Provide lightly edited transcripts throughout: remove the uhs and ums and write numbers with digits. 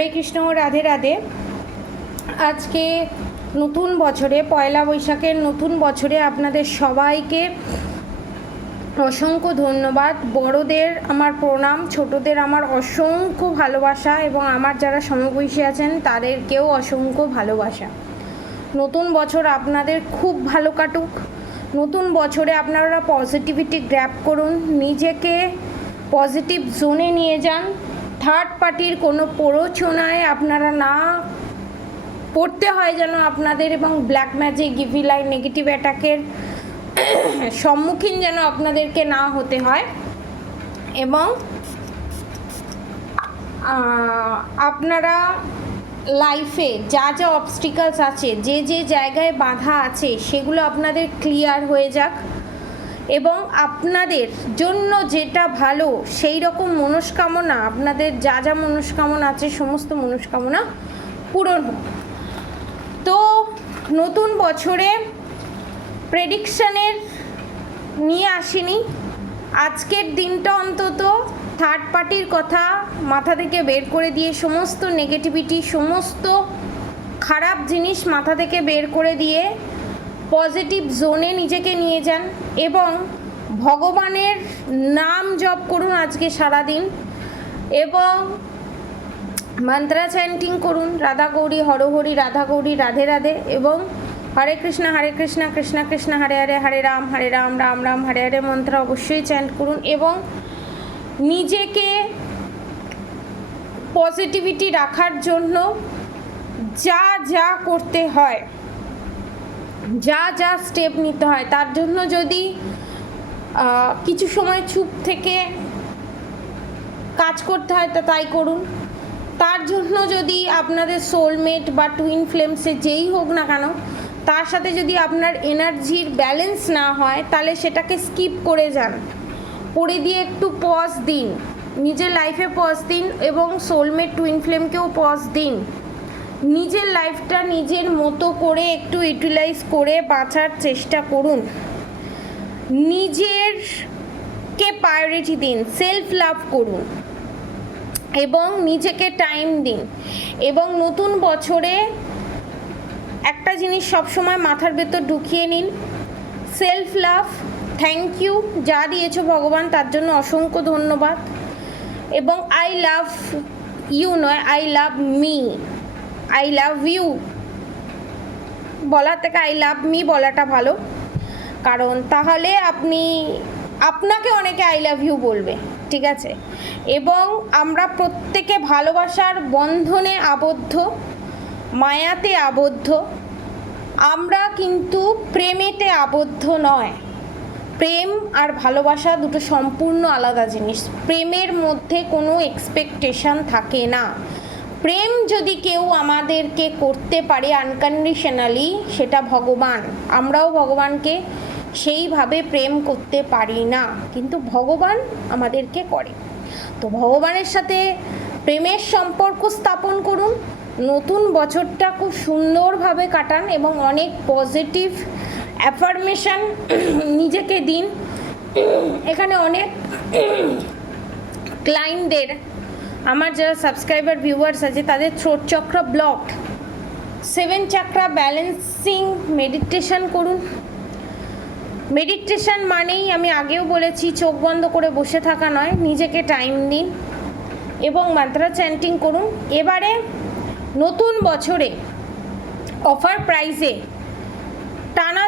হরে কৃষ্ণ, রাধে রাধে। আজকে নতুন বছরে, পয়লা বৈশাখের নতুন বছরে আপনাদের সবাইকে অসংখ্য ধন্যবাদ। বড়দের আমার প্রণাম, ছোটদের আমার অসংখ্য ভালোবাসা এবং আমার যারা সমবয়সী আছেন তাদেরকেও অসংখ্য ভালোবাসা। নতুন বছর আপনাদের খুব ভালো কাটুক। নতুন বছরে আপনারা পজিটিভিটি গ্র্যাব করুন, নিজেকে পজিটিভ জোনে নিয়ে যান। থার্ড পার্টির কোনো প্ররোচনায় আপনারা না পড়তে হয় যেন আপনাদের, এবং black magic, evil I, negative অ্যাটাকের সম্মুখীন যেন আপনাদেরকে না হতে হয়। এবং আপনারা লাইফে যা যা অবস্টিকালস আছে, যে যে জায়গায় বাধা আছে, সেগুলো আপনাদের ক্লিয়ার হয়ে যাক এবং আপনাদের জন্য যেটা ভালো সেই রকম মনস্কামনা, আপনাদের যা যা মনস্কামনা আছে সমস্ত মনস্কামনা পূরণ হোক। তো নতুন বছরে প্রেডিকশানের নিয়ে আসিনি, আজকের দিনটা অন্তত থার্ড পার্টির কথা মাথা থেকে বের করে দিয়ে, সমস্ত নেগেটিভিটি, সমস্ত খারাপ জিনিস মাথা থেকে বের করে দিয়ে পজিটিভ জোনে নিজেকে নিয়ে যান এবং ভগবানের নাম জপ করুন আজকে সারাদিন এবং মন্ত্রা চ্যান্টিং করুন, রাধা গৌরী হরহরি, রাধা গৌরী রাধে রাধে, এবং হরে কৃষ্ণ কৃষ্ণ কৃষ্ণ হরে হরে, হরে রাম রাম রাম হরে হরে মন্ত্র অবশ্যই চ্যান্ট করুন এবং নিজেকে পজিটিভিটি রাখার জন্য যা যা করতে হয়, যা যা স্টেপ নিতে হয়, তার জন্য যদি কিছু সময় চুপ থেকে কাজ করতে হয় তা তাই করুন। তার জন্য যদি আপনাদের সোলমেট বা টুইন ফ্লেমসে যেই হোক না কেন, তার সাথে যদি আপনার এনার্জির ব্যালেন্স না হয় তাহলে সেটাকে স্কিপ করে যান, করে দিয়ে একটু পজ দিন, নিজের লাইফে পজ দিন এবং সোলমেট টুইন ফ্লেমকেও পজ দিন। নিজের লাইফটা নিজের মতো করে একটু ইউটিলাইজ করে বাঁচার চেষ্টা করুন। নিজেরকে প্রায়োরিটি দিন, সেলফ লাভ করুন এবং নিজেকে টাইম দিন। এবং নতুন বছরে একটা জিনিস সবসময় মাথার ভেতর ঢুকিয়ে নিন, সেলফ লাভ। থ্যাংক ইউ, যা দিয়েছো ভগবান তার জন্য অসংখ্য ধন্যবাদ। এবং আই লাভ ইউ নয়, I love me, I love you বলার থেকে আই লাভ মি বলাটা ভালো, কারণ তাহলে আপনাকে অনেকে আই লাভ ইউ বলবে, ঠিক আছে? এবং আমরা প্রত্যেকে ভালোবাসার বন্ধনে আবদ্ধ, মায়াতে আবদ্ধ, আমরা কিন্তু প্রেমেতে আবদ্ধ নয়। প্রেম আর ভালোবাসা দুটো সম্পূর্ণ আলাদা জিনিস। প্রেমের মধ্যে কোনো এক্সপেকটেশন থাকে না। প্রেম যদি কেউ আমাদেরকে করতে পারে আনকন্ডিশনালি, সেটা ভগবান। আমরাও ভগবানকে সেইভাবে প্রেম করতে পারি না, কিন্তু ভগবান আমাদেরকে করে। তো ভগবানের সাথে প্রেমের সম্পর্ক স্থাপন করুন, নতুন বছরটা খুব সুন্দরভাবে কাটান এবং অনেক পজিটিভ অ্যাফার্মেশন নিজেকে দিন। এখানে অনেক ক্লায়েন্টদের, আমার যারা সাবস্ক্রাইবার ভিউয়ার্স আছে, তাদের থ্রোট চক্র ব্লকড। 7 চাকরা ব্যালেন্সিং মেডিটেশন করুন। মেডিটেশন মানেই, আমি আগেও বলেছি, চোখ বন্ধ করে বসে থাকা নয়, নিজেকে টাইম দিন এবং মন্ত্র চ্যান্টিং করুন। এবারে নতুন বছরে অফার প্রাইসে টানা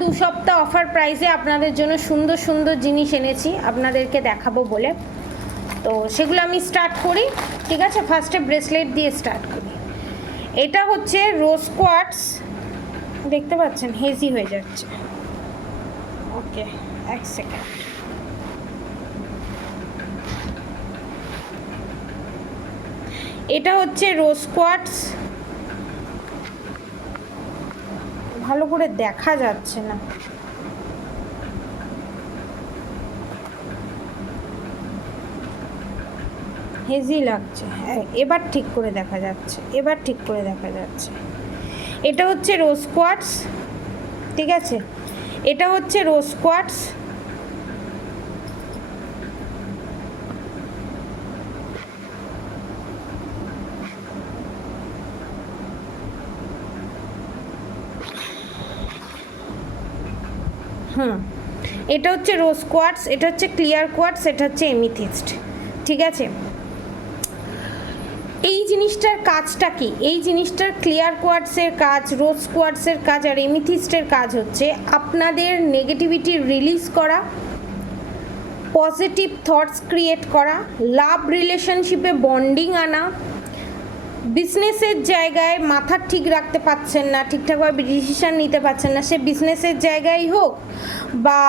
2 সপ্তাহ অফার প্রাইসে আপনাদের জন্য সুন্দর সুন্দর জিনিস এনেছি আপনাদেরকে দেখাবো বলে। তো সেগুলো আমি স্টার্ট করি, ঠিক আছে? ফার্স্টে ব্রেসলেট দিয়ে স্টার্ট করি। এটা হচ্ছে রোজ কোয়ার্টস, দেখতে পাচ্ছেন হেজি হয়ে যাচ্ছে, ওকে এক সেকেন্ড। এটা হচ্ছে রোজ কোয়ার্টস, ভালো করে দেখা যাচ্ছে না, হেজি লাগছে। হ্যাঁ, এবার ঠিক করে দেখা যাচ্ছে, এটা হচ্ছে রোজ কোয়ার্টস, ঠিক আছে? এটা হচ্ছে রোজ কোয়ার্টস। এটা হচ্ছে রোজ কোয়ার্টস, এটা হচ্ছে ক্লিয়ার কোয়ার্টস, এটা হচ্ছে এমিথিস্ট। ঠিক আছে, এই জিনিসটার কাজটা কি? এই জিনিসটার ক্লিয়ার কোয়ার্টসের কাজ, রোজ কোয়ার্টসের কাজ আর এমিথিস্টের কাজ হচ্ছে আপনাদের নেগেটিভিটি রিলিজ করা, পজিটিভ থটস ক্রিয়েট করা, লাভ রিলেশনশিপে বন্ডিং আনা, বিজনেসের জায়গায় মাথা ঠিক রাখতে পারছেন না, ঠিকঠাকভাবে ডিসিশন নিতে পারছেন না, সে বিজনেসের জায়গায় হোক বা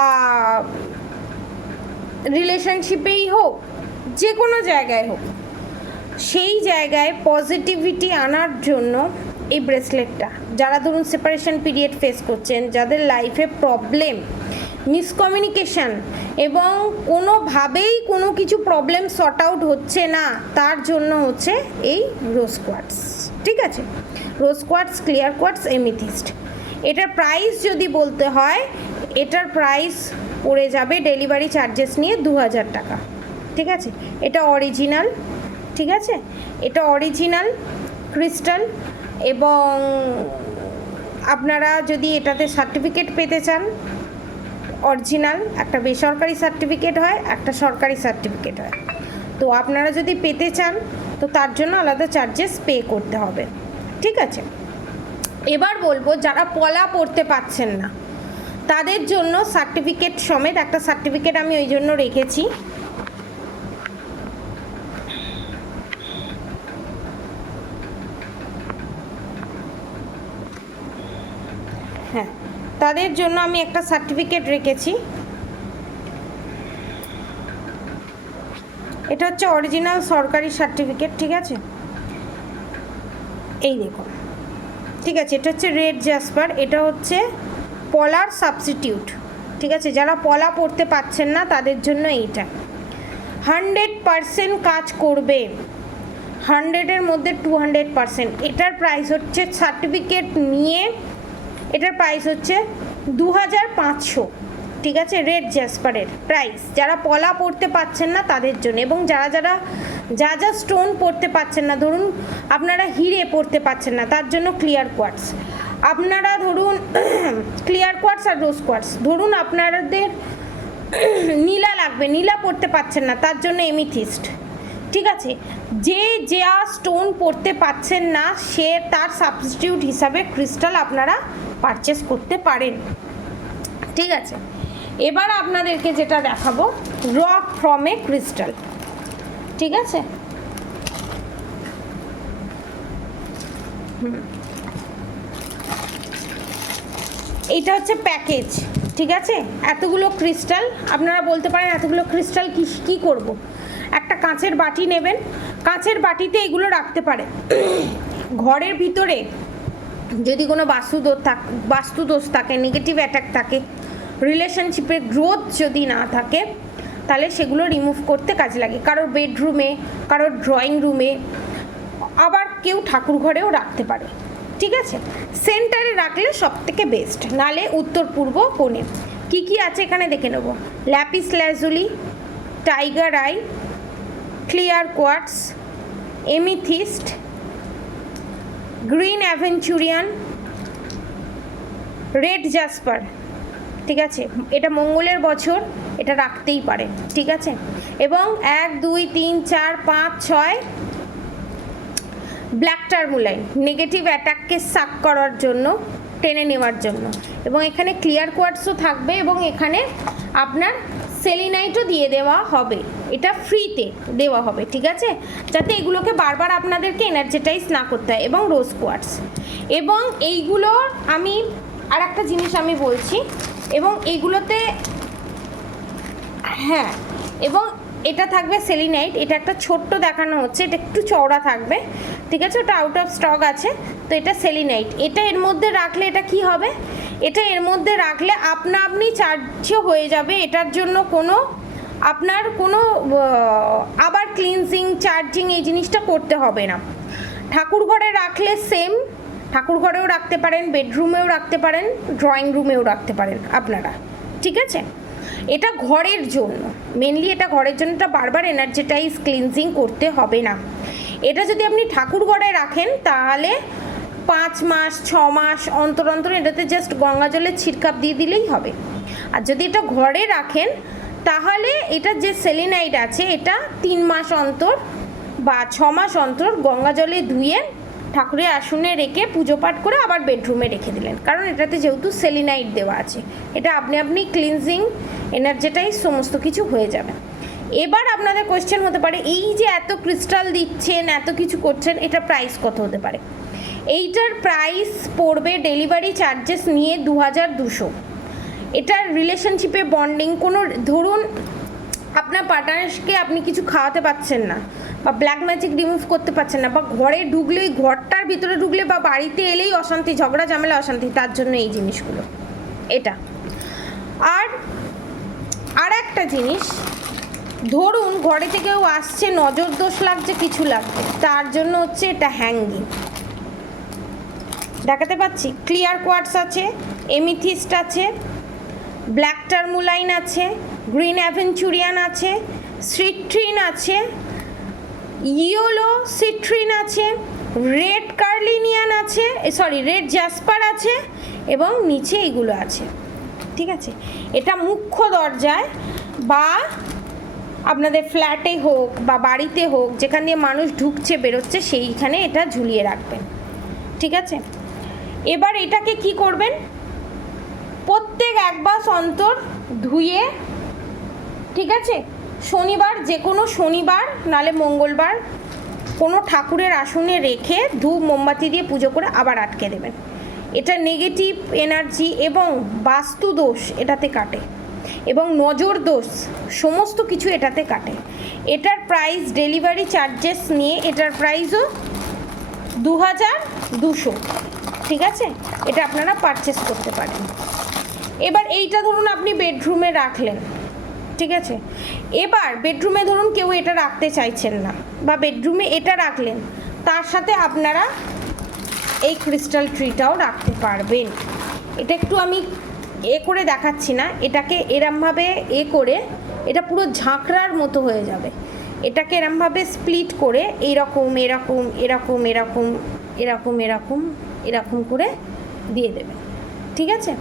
রিলেশনশিপেই হোক, যে কোনো জায়গায় হোক, সেই জায়গায় পজিটিভিটি আনার জন্য এই ব্রেসলেটটা, যারা ধরুন সেপারেশন পিরিয়ড ফেস করছেন, যাদের লাইফে প্রবলেম, মিসকমিউনিকেশান এবং কোনোভাবেই কোনো কিছু প্রবলেম সর্ট আউট হচ্ছে না, তার জন্য হচ্ছে এই রোজ কোয়ার্টস। ঠিক আছে, রোজ কোয়ার্টস, ক্লিয়ার কোয়ার্টস, এমিথিস্ট। এটার প্রাইস যদি বলতে হয়, এটার প্রাইস পড়ে যাবে ডেলিভারি চার্জেস নিয়ে 2000 টাকা। ঠিক আছে, এটা অরিজিনাল। ঠিক আছে, এটা অরিজিনাল ক্রিস্টাল এবং আপনারা যদি এটাতে সার্টিফিকেট পেতে চান, অরিজিনাল একটা বেসরকারি সার্টিফিকেট হয়, একটা সরকারি সার্টিফিকেট হয়, তো আপনারা যদি পেতে চান তো তার জন্য আলাদা চার্জেস পে করতে হবে। ঠিক আছে, এবার বলবো যারা পলা পড়তে পারছেন না তাদের জন্য সার্টিফিকেট সমেত একটা সার্টিফিকেট আমি ওই জন্য রেখেছি। হ্যাঁ, তাদের জন্য আমি একটা সার্টিফিকেট রেখেছি। এটা হচ্ছে অরিজিনাল সরকারি সার্টিফিকেট। ঠিক আছে, এই দেখুন। ঠিক আছে, এটা হচ্ছে রেড জাসপার, এটা হচ্ছে পলার সাবস্টিটিউট। ঠিক আছে, যারা পলা পড়তে পারছেন না তাদের জন্য এইটা 100% কাজ করবে, 100-এর মধ্যে 200%। এটার প্রাইস হচ্ছে সার্টিফিকেট নিয়ে এটার প্রাইস হচ্ছে 2500। ঠিক আছে, রেড জ্যাসপারের প্রাইস যারা পলা পড়তে পারছেন না তাদের জন্য, এবং যারা যা স্টোন পড়তে পারছেন না, ধরুন আপনারা হিরে পড়তে পারছেন না, তার জন্য ক্লিয়ার কোয়ার্টস। আপনারা ধরুন ক্লিয়ার কোয়ার্টস আর রোজ কোয়ার্টস, ধরুন আপনাদের নীলা লাগবে, নীলা পড়তে পারছেন না, তার জন্য এমিথিস্ট। ঠিক আছে, যা স্টোন পড়তে পারছেন না সে তার সাবস্টিটিউট হিসাবে ক্রিস্টাল আপনারা পারচেস করতে পারেন। ঠিক আছে, এবার আপনাদেরকে যেটা দেখাবো রক ফ্রম এ ক্রিস্টাল। ঠিক আছে, এইটা হচ্ছে প্যাকেজ। ঠিক আছে, এতগুলো ক্রিস্টাল, আপনারা বলতে পারেন এতগুলো ক্রিস্টাল কি করব? একটা কাঁচের বাটি নেবেন, কাঁচের বাটিতে এগুলো রাখতে পারেন। ঘরের ভিতরে যদি কোনো বাস্তুদোষ থাকে, নেগেটিভ অ্যাটাক থাকে, রিলেশনশিপের গ্রোথ যদি না থাকে, তাহলে সেগুলো রিমুভ করতে কাজে লাগে। কারোর বেডরুমে, কারোর ড্রয়িং রুমে, আবার কেউ ঠাকুর ঘরেও রাখতে পারে। ঠিক আছে, সেন্টারে রাখলে সব থেকে বেস্ট, নালে উত্তর পূর্ব কোণে। কি আছে এখানে দেখে নেব। Lapis lazuli, tiger eye, clear quartz, amethyst, green aventurine, red jasper. ঠিক আছে, এটা মঙ্গলের বছর, এটা রাখতেই পারেন। ঠিক আছে, এবং 1 2 3 4 5 6 ব্ল্যাক টার্মুলাইন, নেগেটিভ অ্যাটাককে সাক করার জন্য, টেনে নেওয়ার জন্য। এবং এখানে ক্লিয়ার কোয়ার্টসও থাকবে এবং এখানে আপনার সেলিনাইটও দিয়ে দেওয়া হবে, এটা ফ্রিতে দেওয়া হবে। ঠিক আছে, যাতে এগুলোকে বারবার আপনাদেরকে এনার্জেটাইজ না করতে হয়। এবং রোজ কোয়ার্টস, এবং এইগুলো আমি আর একটা জিনিস আমি বলছি, এবং এইগুলোতে হ্যাঁ, এবং এটা থাকবে সেলিনাইট, এটা একটা ছোট্ট দেখানো হচ্ছে, এটা একটু চওড়া থাকবে। ঠিক আছে, ওটা আউট অফ স্টক আছে, তো এটা সেলিনাইট। এটা এর মধ্যে রাখলে এটা কি হবে, এটা এর মধ্যে রাখলে আপনি চার্জও হয়ে যাবে। এটার জন্য আপনার কোনো আবার ক্লিনজিং, চার্জিং এই জিনিসটা করতে হবে না। ঠাকুর ঘরে রাখলে সেম, ঠাকুর ঘরেও রাখতে পারেন, বেডরুমেও রাখতে পারেন, ড্রয়িং রুমেও রাখতে পারেন আপনারা। ঠিক আছে, এটা ঘরের জন্য, মেনলি এটা ঘরের জন্য, এটা বারবার এনার্জেটাইজ ক্লিনজিং করতে হবে না। এটা যদি আপনি ঠাকুর ঘরে রাখেন তাহলে 5 মাস 6 মাস অন্তর অন্তর এটাতে জাস্ট গঙ্গা জলের ছিটকাপ দিয়ে দিলেই হবে। আর যদি এটা ঘরে রাখেন তাহলে এটা যে সেলিনাইট আছে এটা 3 মাস অন্তর বা 6 মাস অন্তর গঙ্গা জলে ধুয়ে ঠাকুরের আসনে রেখে পুজো পাঠ করে আবার বেডরুমে রেখে দিলেন, কারণ এটাতে যেহেতু সেলিনাইট দেওয়া আছে এটা আপনি ক্লিনজিং এনার্জেটাইজ সমস্ত কিছু হয়ে যাবে। এবার আপনাদের কোয়েশ্চেন হতে পারে এই যে এত ক্রিস্টাল দিচ্ছেন এত কিছু করছেন এটার প্রাইস কত হতে পারে? এইটার প্রাইস পড়বে ডেলিভারি চার্জেস নিয়ে 2200। এটার রিলেশনশিপে বন্ডিং কোনো ধরুন আপনার পার্টনারকে আপনি কিছু খাওয়াতে পারছেন না বা ব্ল্যাক ম্যাজিক রিমুভ করতে পারছেন না বা ঘরে ঢুকলেই ঘরটার ভিতরে ঢুকলে বা বাড়িতে এলেই অশান্তি, ঝগড়া ঝামেলা অশান্তি, তার জন্য এই জিনিসগুলো এটা। আর একটা জিনিস, ধরুন ঘরে থেকে কেউ আসছে, নজর দোষ লাগছে, কিছু লাগছে, তার জন্য হচ্ছে এটা হ্যাঙ্গিং দেখাতে পাচ্ছি। ক্লিয়ার কোয়ার্টস আছে, এমিথিস্ট আছে, ব্ল্যাক টার্মুলাইন আছে, গ্রিন অ্যাভেঞ্চুরিয়ান আছে, সিট্রিন আছে, ইয়েলো সিট্রিন আছে, রেড কার্লিনিয়ান আছে, রেড জ্যাসপার আছে এবং নিচে এইগুলো আছে। ঠিক আছে, এটা মুখ্য দরজায় বা আপনাদের ফ্ল্যাটে হোক বা বাড়িতে হোক যেখান দিয়ে মানুষ ঢুকছে বেরোচ্ছে সেইখানে এটা ঝুলিয়ে রাখবেন। ঠিক আছে, এবার এটাকে কি করবেন, প্রত্যেক 1 মাস অন্তর ধুয়ে, ঠিক আছে, শনিবার, যে কোনো শনিবার নালে মঙ্গলবার কোনো ঠাকুরের আসনে রেখে ধূপ মোমবাতি দিয়ে পুজো করে আবার আটকে দেবেন। এটা নেগেটিভ এনার্জি এবং বাস্তু দোষ এটাতে কাটে এবং নজর দোষ সমস্ত কিছু এটাতে কাটে। এটার প্রাইস ডেলিভারি চার্জেস নিয়ে এটার প্রাইসও 2200। ঠিক আছে, এটা আপনারা পারচেস করতে পারেন। এবার এইটা ধরুন আপনি বেডরুমে রাখলেন, ঠিক আছে, এবার বেডরুমে ধরুন কেউ এটা রাখতে চাইছেন না বা বেডরুমে এটা রাখলেন, তার সাথে আপনারা এই ক্রিস্টাল ট্রিটাও রাখতে পারবেন। এটা একটু আমি করে দেখাচ্ছি না, এটাকে এরমভাবে করে এটা পুরো ঝাঁকড়ার মতো হয়ে যাবে। এটাকে এরমভাবে স্প্লিট করে এইরকম এরকম এরকম এরকম এরকম এরকম এরকম করে দিয়ে দেবেন। ঠিক আছে,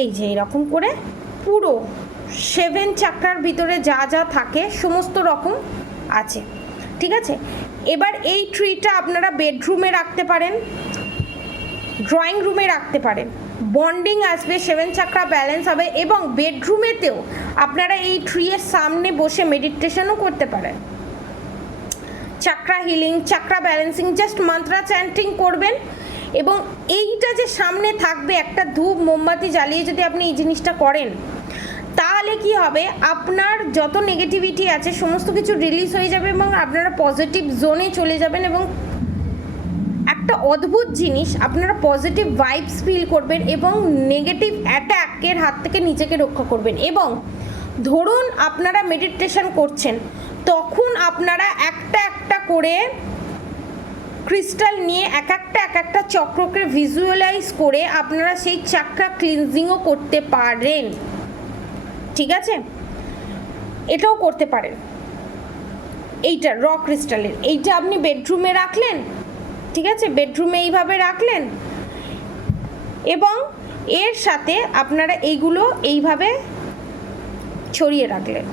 এই যে এরকম করে পুরো 7 চাকরার ভিতরে যা যা থাকে সমস্ত রকম আছে। ঠিক আছে, এবার এই ট্রিটা আপনারা বেডরুমে রাখতে পারেন, ড্রয়িং রুমে রাখতে পারেন, বন্ডিং আসবে, 7 চাকরা ব্যালেন্স হবে এবং বেডরুমেতেও আপনারা এই ট্রিয়ের সামনে বসে মেডিটেশনও করতে পারেন। চাকরা healing, চাকরা balancing, just mantra chanting করবেন এবং এইটা যে সামনে থাকবে একটা ধূপ মোমবাতি জ্বালিয়ে যদি আপনি এই জিনিসটা করেন তাহলে কি হবে, আপনার যত নেগেটিভিটি আছে সমস্ত কিছু রিলিজ হয়ে যাবে এবং আপনারা পজিটিভ জোনে চলে যাবেন এবং একটা অদ্ভুত জিনিস, আপনারা পজিটিভ ভাইবস ফিল করবেন এবং নেগেটিভ অ্যাটাকের হাত থেকে নিজেকে রক্ষা করবেন। এবং ধরুন আপনারা মেডিটেশন করছেন, তখন আপনারা একটা একটা করে ক্রিস্টাল নিয়ে এক একটা চক্রকে ভিজুয়ালাইজ করে আপনারা সেই চাকরা ক্লিনজিংও করতে পারেন। ঠিক আছে, এটাও করতে পারেন। এইটা র ক্রিস্টালের, এইটা আপনি বেডরুমে রাখলেন, ঠিক আছে, বেডরুমে এইভাবে রাখলেন এবং এর সাথে আপনারা এইগুলো এইভাবে ছড়িয়ে রাখলেন।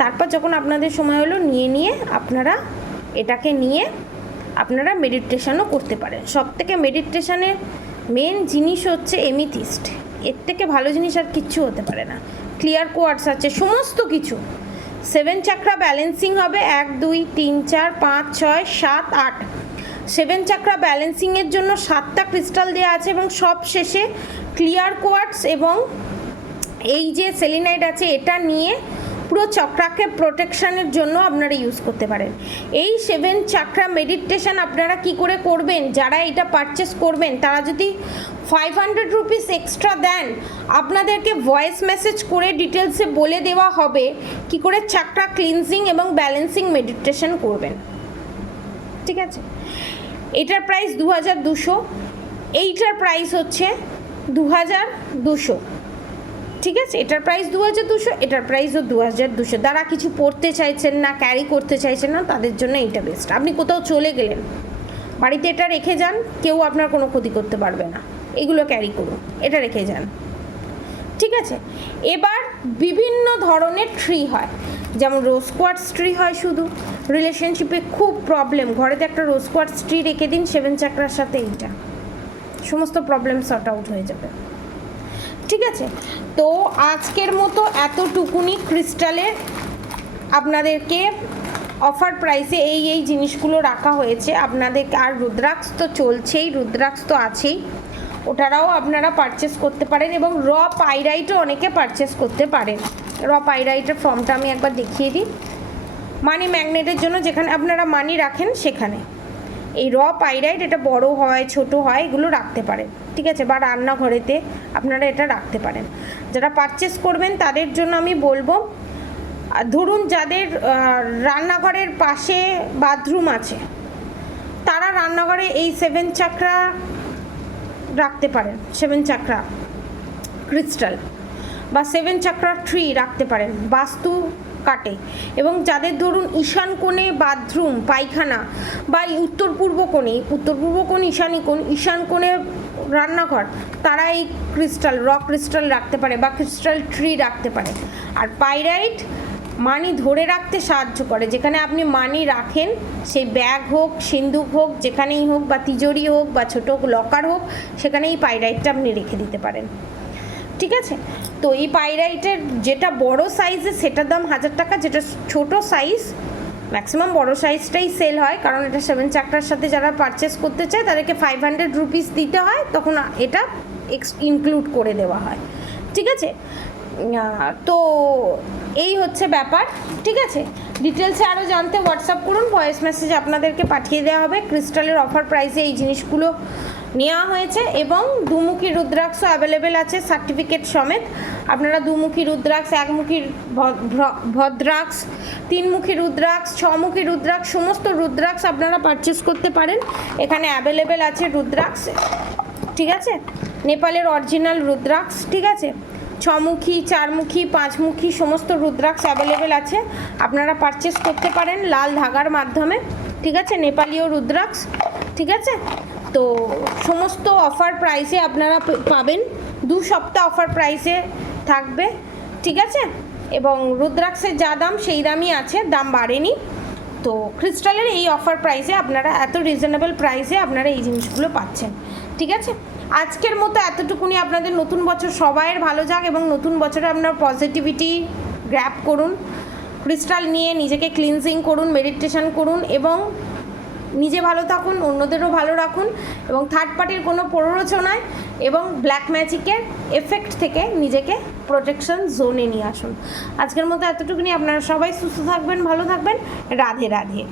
তারপর যখন আপনাদের সময় হলো নিয়ে আপনারা এটাকে নিয়ে আপনারা মেডিটেশনও করতে পারেন। সব থেকে মেডিটেশনের মেন জিনিস হচ্ছে এমিথিস্ট, এর থেকে ভালো জিনিস আর কিচ্ছু হতে পারে না। ক্লিয়ার কোয়ার্টস আছে, সমস্ত কিছু 7 চাকরা ব্যালেন্সিং হবে, 1 2 3 4 5 6 7 8। 7 চাকরা ব্যালেন্সিংয়ের জন্য 7টা ক্রিস্টাল দেওয়া আছে এবং সব শেষে ক্লিয়ার কোয়ার্টস এবং এই যে সেলিনাইট আছে এটা নিয়ে পুরো চক্রাকে প্রোটেকশানের জন্য আপনারা ইউজ করতে পারেন। এই 7 চাকরা মেডিটেশন আপনারা কি করে করবেন, যারা এটা পারচেস করবেন তারা যদি 500 রুপিস এক্সট্রা দেন আপনাদেরকে ভয়েস মেসেজ করে ডিটেলসে বলে দেওয়া হবে কি করে চাকরা ক্লিনজিং এবং ব্যালেন্সিং মেডিটেশন করবেন। ঠিক আছে, এটার প্রাইস 2200, এইটার প্রাইস হচ্ছে 2200। ঠিক আছে, এটার প্রাইস 2200, এটার প্রাইসও 2200। যারা কিছু পড়তে চাইছেন না, ক্যারি করতে চাইছেন না, তাদের জন্য এইটা বেস্ট। আপনি কোথাও চলে গেলেন, বাড়িতে এটা রেখে যান, কেউ আপনার কোনো ক্ষতি করতে পারবে না, এগুলো ক্যারি করুন, এটা রেখে যান। ঠিক আছে। এবার বিভিন্ন ধরনের ট্রি হয়, যেমন রোজ কোয়ার্টজ ট্রি হয় শুধু রিলেশনশিপে খুব প্রবলেম, ঘরেতে একটা রোজ কোয়ার্টজ ট্রি রেখে দিন 7 চাকরার সাথে, এইটা সমস্ত প্রবলেম সর্ট আউট হয়ে যাবে। ঠিক আছে, তো আজকের মতো এতটুকুনি ক্রিস্টালের আপনাদেরকে অফার প্রাইসে এই জিনিসগুলো রাখা হয়েছে আপনাদের। আর রুদ্রাক্ষ তো চলছেই, রুদ্রাক্ষ তো আছেই, ওটারাও আপনারা পারচেস করতে পারেন এবং র পাইরাইটও অনেকে পারচেস করতে পারেন। র পাইরাইটের ফর্মটা আমি একবার দেখিয়ে দিই। মানি ম্যাগনেটের জন্য যেখানে আপনারা মানি রাখেন সেখানে এই র পাইরাইট, এটা বড় হয় ছোট হয় এগুলো রাখতে পারেন। ঠিক আছে, বা রান্নাঘরেতে আপনারা এটা রাখতে পারেন। যারা পারচেস করবেন তাদের জন্য আমি বলবো, ধরুন যাদের রান্নাঘরের পাশে বাথরুম আছে তারা রান্নাঘরে এই 7 চাকরা রাখতে পারেন, 7 চাকরা ক্রিস্টাল বা 7 চাকরা ট্রি রাখতে পারেন, বাস্তু কাটে। এবং যাদের ধরুন ঈশান কোণে বাথরুম পায়খানা বা উত্তর পূর্ব কোণ ঈশান কোণে রান্নাঘর, তারা এই ক্রিস্টাল র ক্রিস্টাল রাখতে পারে বা ক্রিস্টাল ট্রি রাখতে পারে। আর পাইরাইট মানি ধরে রাখতে সাহায্য করে, যেখানে আপনি মানি রাখেন সেই ব্যাগ হোক, সিন্দুক হোক, যেখানেই হোক, বা তিজোরি হোক বা ছোটো লকার হোক, সেখানে এই পাইরাইটটা আপনি রেখে দিতে পারেন। ঠিক আছে, তো এই পাইরাইটের যেটা বড় সাইজে সেটার দাম 1000 টাকা, যেটা ছোট সাইজ ম্যাক্সিমাম বড় সাইজটাই সেল হয়, কারণ এটা 7 চাকরার সাথে যারা পারচেস করতে চায় তাদেরকে 500 রুপিস দিতে হয়, তখন এটা ইনক্লুড করে দেওয়া হয়। ঠিক আছে, তো এই হচ্ছে ব্যাপার। ঠিক আছে, ডিটেলসে আরও জানতে হোয়াটসঅ্যাপ করুন, ভয়েস মেসেজ আপনাদেরকে পাঠিয়ে দেওয়া হবে। ক্রিস্টালের অফার প্রাইসে এই জিনিসগুলো নেওয়া হয়েছে এবং দুমুখী রুদ্রাক্ষ অ্যাভেলেবেল আছে সার্টিফিকেট সমেত। আপনারা দুমুখী রুদ্রাক্ষ, একমুখী ভদ্রাক্ষ, 3মুখী রুদ্রাক্ষ, 6মুখী রুদ্রাক্ষ, সমস্ত রুদ্রাক্ষ আপনারা পারচেস করতে পারেন। এখানে অ্যাভেলেবেল আছে রুদ্রাক্ষ। ঠিক আছে, নেপালের অরিজিনাল রুদ্রাক্ষ। ঠিক আছে, 6মুখী, 4মুখী, 5মুখী সমস্ত রুদ্রাক্ষ অ্যাভেলেবেল আছে, আপনারা পারচেস করতে পারেন লাল ধাগার মাধ্যমে। ঠিক আছে, নেপালীয় রুদ্রাক্ষ। ঠিক আছে, তো সমস্ত অফার প্রাইসে আপনারা পাবেন, 2 সপ্তাহ অফার প্রাইসে থাকবে। ঠিক আছে, এবং রুদ্রাক্ষের যা দাম সেই দামই আছে, দাম বাড়েনি। তো ক্রিস্টালের এই অফার প্রাইসে আপনারা এত রিজনেবল প্রাইসে আপনারা এই জিনিসগুলো পাচ্ছেন। ঠিক আছে, আজকের মতো এতটুকুনি। আপনাদের নতুন বছর সবাইয়ের ভালো যাক এবং নতুন বছরে আপনার পজিটিভিটি গ্র্যাব করুন, ক্রিস্টাল নিয়ে নিজেকে ক্লিনজিং করুন, মেডিটেশন করুন এবং নিজে ভালো থাকুন, অন্যদেরও ভালো রাখুন এবং থার্ড পার্টির কোনো প্ররোচনায় এবং ব্ল্যাক ম্যাজিকের এফেক্ট থেকে নিজেকে প্রোটেকশন জোনে নিয়ে আসুন। আজকের মতো এতটুকুনি। আপনারা সবাই সুস্থ থাকবেন, ভালো থাকবেন। রাধে রাধে।